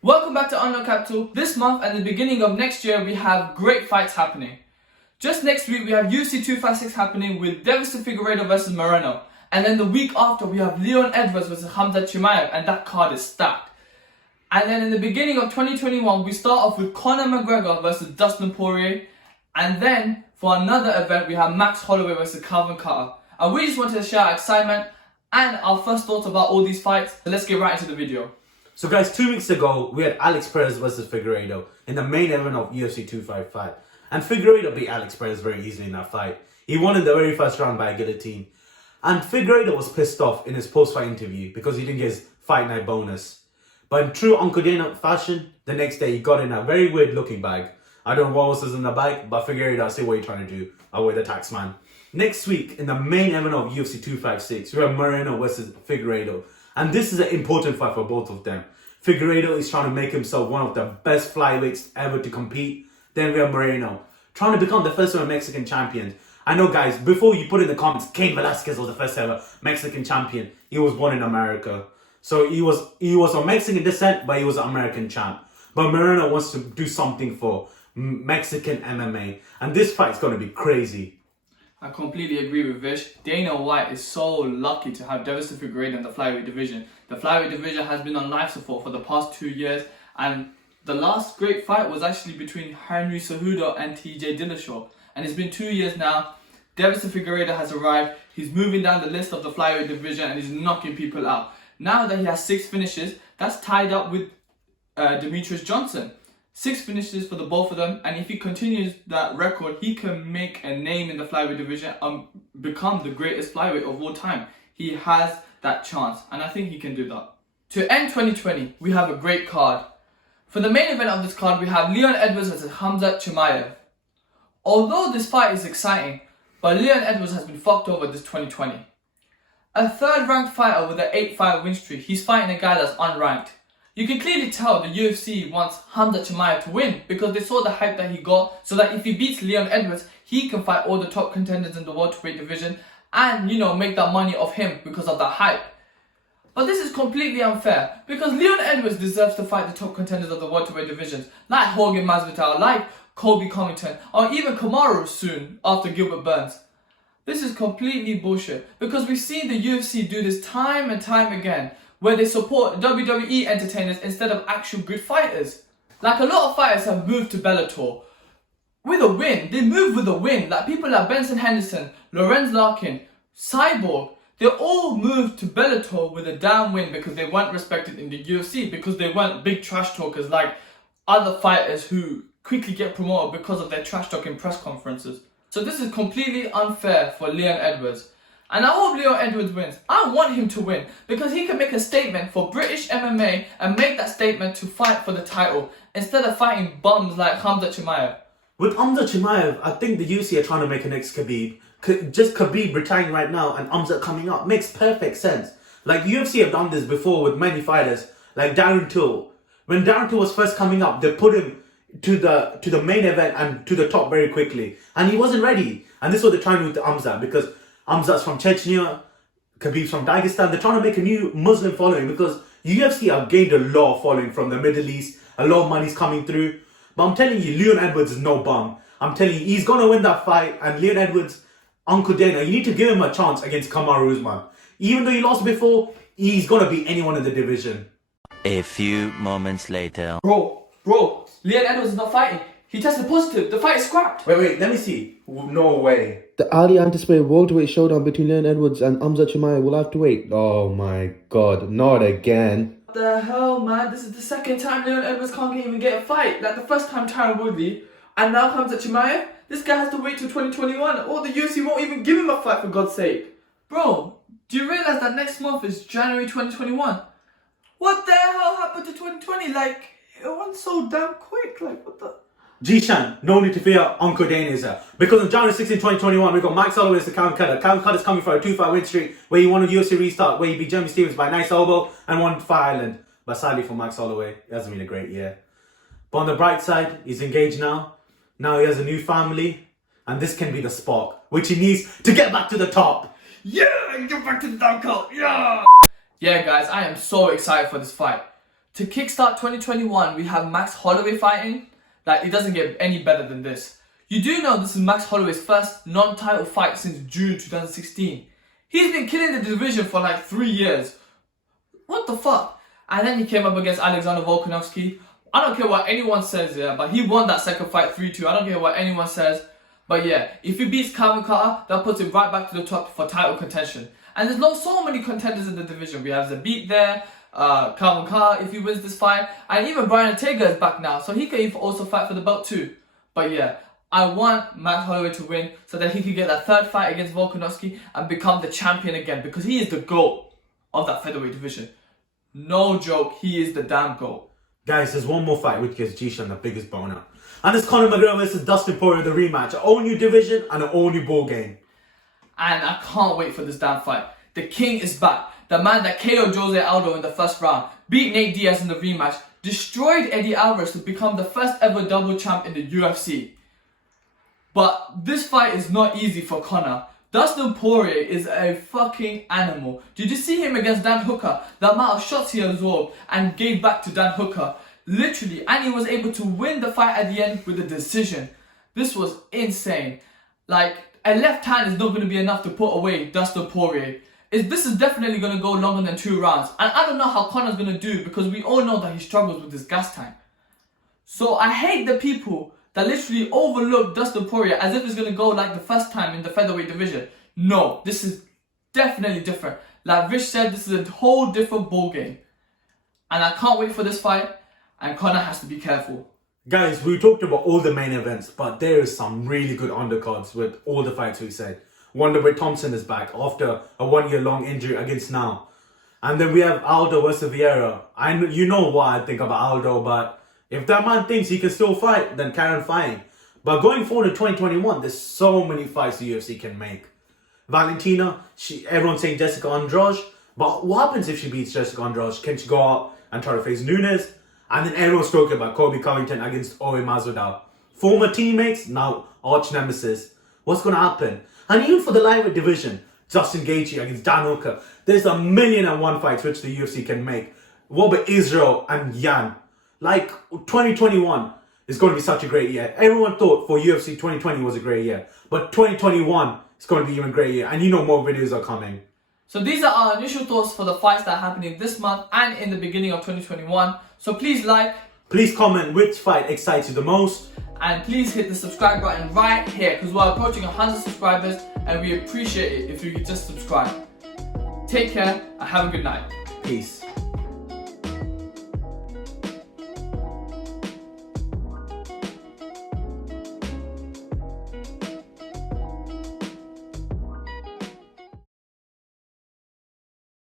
Welcome back to Unknown Capital. This month and the beginning of next year, we have great fights happening. Just next week, we have UFC 256 happening with Devin Figueiredo versus Moreno. And then the week after, we have Leon Edwards versus Khamzat Chimaev, and that card is stacked. And then in the beginning of 2021, we start off with Conor McGregor versus Dustin Poirier. And then for another event, we have Max Holloway versus Calvin Carter. And we just wanted to share our excitement and our first thoughts about all these fights. So let's get right into the video. So guys, 2 weeks ago, we had Alex Perez versus Figueiredo in the main event of UFC 255. And Figueiredo beat Alex Perez very easily in that fight. He won in the very first round by a guillotine. And Figueiredo was pissed off in his post-fight interview because he didn't get his fight night bonus. But in true Uncle Dana fashion, the next day he got in a very weird looking bag. I don't know what else is in the bag, but Figueiredo, I say, what are you trying to do? I'll wear the tax man. Next week, in the main event of UFC 256, we have Moreno versus Figueiredo. And this is an important fight for both of them. Figueiredo is trying to make himself one of the best flyweights ever to compete. Then we have Moreno, trying to become the first ever Mexican champion. I know, guys, before you put in the comments, Cain Velasquez was the first ever Mexican champion. He was born in America. So he was of Mexican descent, but he was an American champ. But Moreno wants to do something for Mexican MMA. And this fight's going to be crazy. I completely agree with Vish. Dana White is so lucky to have Devin Figueiredo in the flyweight division. The flyweight division has been on life support for the past 2 years, and the last great fight was actually between Henry Cejudo and TJ Dillashaw. And it's been 2 years now. Devin Figueiredo has arrived. He's moving down the list of the flyweight division and he's knocking people out. Now that he has 6 finishes, that's tied up with Demetrius Johnson. 6 finishes for the both of them, and if he continues that record, he can make a name in the flyweight division and become the greatest flyweight of all time. He has that chance, and I think he can do that. To end 2020, we have a great card. For the main event of this card, we have Leon Edwards versus Khamzat Chimaev. Although this fight is exciting, but Leon Edwards has been fucked over this 2020. A third-ranked fighter with an 8-fight win streak, he's fighting a guy that's unranked. You can clearly tell the UFC wants Khamzat Chimaev to win because they saw the hype that he got, so that if he beats Leon Edwards, he can fight all the top contenders in the welterweight division and, make that money off him because of the hype. But this is completely unfair because Leon Edwards deserves to fight the top contenders of the welterweight divisions like Jorge Masvidal, like Colby Covington, or even Kamaru soon after Gilbert Burns. This is completely bullshit because we've seen the UFC do this time and time again, where they support WWE entertainers instead of actual good fighters. Like, a lot of fighters have moved to Bellator with a win. They move with a win. Like people like Benson Henderson, Lorenz Larkin, Cyborg. They all moved to Bellator with a damn win because they weren't respected in the UFC, because they weren't big trash talkers like other fighters who quickly get promoted because of their trash talk in press conferences. So this is completely unfair for Leon Edwards. And I hope Leon Edwards wins. I want him to win because he can make a statement for British MMA and make that statement to fight for the title instead of fighting bums like Khamzat Chimaev. With Khamzat Chimaev, I think the UFC are trying to make an next Khabib. Just Khabib retiring right now and Khamzat coming up makes perfect sense. Like, the UFC have done this before with many fighters, like Darren Till. When Darren Till was first coming up, they put him to the main event and to the top very quickly, and he wasn't ready. And this is what they're trying to do with Khamzat, because Khamzat's from Chechnya, Khabib's from Dagestan. They're trying to make a new Muslim following because UFC have gained a lot of following from the Middle East. A lot of money's coming through. But I'm telling you, Leon Edwards is no bum. I'm telling you, he's going to win that fight. And Leon Edwards, Uncle Dana, you need to give him a chance against Kamaru Usman. Even though he lost before, he's going to beat anyone in the division. A few moments later. Bro, Leon Edwards is not fighting. He tested positive. The fight is scrapped. Wait, let me see. No way. The highly anticipated welterweight showdown between Leon Edwards and Khamzat Chimaev will have to wait. Oh my god, not again. What the hell, man? This is the second time Leon Edwards can't even get a fight. Like the first time Tyron Woodley, and now Khamzat Chimaev. This guy has to wait till 2021, or the UFC won't even give him a fight, for God's sake. Bro, do you realize that next month is January 2021? What the hell happened to 2020? Like, it went so damn quick. Like, what the... Jeeshan, no need to fear, Uncle Dana is here. Because on January 16, 2021, we got Max Holloway to Calvin Carter. Calvin Carter's coming for a 2-fight win streak where he won a UFC restart, where he beat Jeremy Stevens by nice elbow and won Fire Island. But sadly for Max Holloway, it hasn't been a great year. But on the bright side, he's engaged now. Now he has a new family, and this can be the spark which he needs to get back to the top. Yeah, get back to the top, yeah! Yeah, guys, I am so excited for this fight. To kickstart 2021, we have Max Holloway fighting. Like, it doesn't get any better than this. You do know this is Max Holloway's first non-title fight since June 2016. He's been killing the division for like 3 years. What the fuck? And then he came up against Alexander Volkanovski. I don't care what anyone says, yeah, but he won that second fight 3-2. I don't care what anyone says. But yeah, if he beats Calvin Carter, that puts him right back to the top for title contention. And there's not so many contenders in the division. We have Zabit there, Calvin Carter if he wins this fight, and even Brian Ortega is back now, so he can also fight for the belt too. But yeah, I want Max Holloway to win so that he can get that third fight against Volkanovski and become the champion again, because he is the GOAT of that featherweight division. No joke, he is the damn GOAT. Guys, there's one more fight which gives Jeeshan the biggest boner. And it's Conor McGregor versus Dustin Poirier, the rematch. An all new division and an all new ball game. And I can't wait for this damn fight. The king is back. The man that KO'd Jose Aldo in the first round, beat Nate Diaz in the rematch, destroyed Eddie Alvarez to become the first ever double champ in the UFC. But this fight is not easy for Conor. Dustin Poirier is a fucking animal. Did you see him against Dan Hooker? The amount of shots he absorbed and gave back to Dan Hooker. Literally, and he was able to win the fight at the end with a decision. This was insane. Like, a left hand is not going to be enough to put away Dustin Poirier. This is definitely going to go longer than 2 rounds. And I don't know how Conor's going to do, because we all know that he struggles with his gas tank. So I hate the people that literally overlook Dustin Poirier as if it's going to go like the first time in the featherweight division. No, this is definitely different. Like Vish said, this is a whole different ball game. And I can't wait for this fight. And Conor has to be careful. Guys, we talked about all the main events, but there is some really good undercards with all the fights we said. Wonderboy Thompson is back after a 1-year-long injury against Now. And then we have Aldo versus Vieira. You know what I think about Aldo, but if that man thinks he can still fight, then carry on fighting. But going forward in 2021, there's so many fights the UFC can make. Valentina, everyone's saying Jessica Andrade, but what happens if she beats Jessica Andrade? Can she go out and try to face Nunes? And then everyone's talking about Kobe Covington against Owe Masvidal. Former teammates, now arch nemesis. What's going to happen? And even for the lightweight division, Justin Gaethje against Dan Hooker. There's 1,000,001 fights which the UFC can make. What about Israel and Yan? Like, 2021 is going to be such a great year. Everyone thought for UFC 2020 was a great year. But 2021 is going to be even a great year. And you know more videos are coming. So these are our initial thoughts for the fights that are happening this month and in the beginning of 2021. So please like. Please comment which fight excites you the most. And please hit the subscribe button right here, because we're approaching 100 subscribers and we appreciate it if you could just subscribe. Take care and have a good night. Peace.